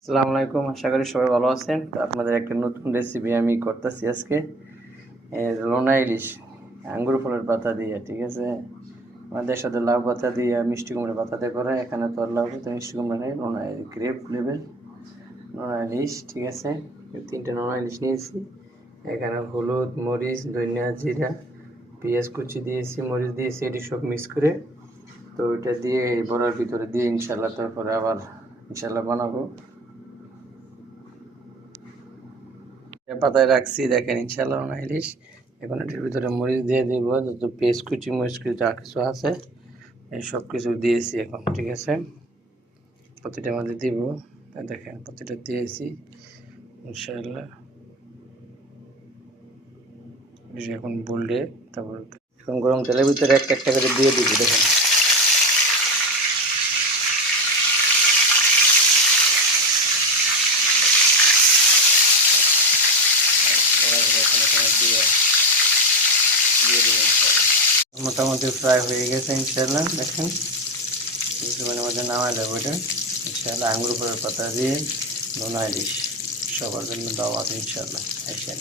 আসসালামু আলাইকুম, আশা করি সবাই ভালো আছেন। তো আপনাদের একটা নতুন রেসিপি আমি করতেছি আজকে। লোনা ইলিশ আঙ্গুর ফলের পাতা দিয়ে, ঠিক আছে। আমাদের সাথে লাউ পাতা দিয়ে মিষ্টি কুমড়া পাতাতে করে, এখানে তো আর লাউ পাতা মিষ্টি কুমড়া নেই, লোনা গ্রেপ নেবেন। নোনা ইলিশ, ঠিক আছে। তিনটে নোনা ইলিশ নিয়েছি। এখানে হলুদ, মরিচ, ধনিয়া, জিরা, পেঁয়াজ কুচি দিয়েছি, মরিচ দিয়েছি, এটি সব মিক্স করে তো ওইটা দিয়ে এই বড়ার ভিতরে দিয়ে ইনশাল্লাহ তারপরে আবার ইনশাল্লাহ বানাবো। পাতায় রাখছি, দেখেন ইনশাল্লাহ না ইলিশ। এখন এটার ভিতরে মরিচ দিয়ে দিব, যত পেস্ট কুচি মরিচ কুচি যা কিছু আছে এই সব কিছু দিয়েছি এখন, ঠিক আছে। প্রতিটা মধ্যে দিব, দেখেন প্রতিটা দিয়েছি ইনশাল্লাহ। এখন বললে তারপর এখন গরম তেলের ভিতরে একটা একটা করে দিয়ে দিবি, দেখেন। মোটামুটি ফ্রাই হয়ে গেছে ইনশাল্লাহ, দেখেন। কিছুক্ষণের মধ্যে নামাই দেবো এটা ইনশাল্লাহ। আঙ্গুর ফলের পাতা দিয়ে নোনা ইলিশ সবার জন্য দাওয়াত ইনশাল্লাহ। আসেন।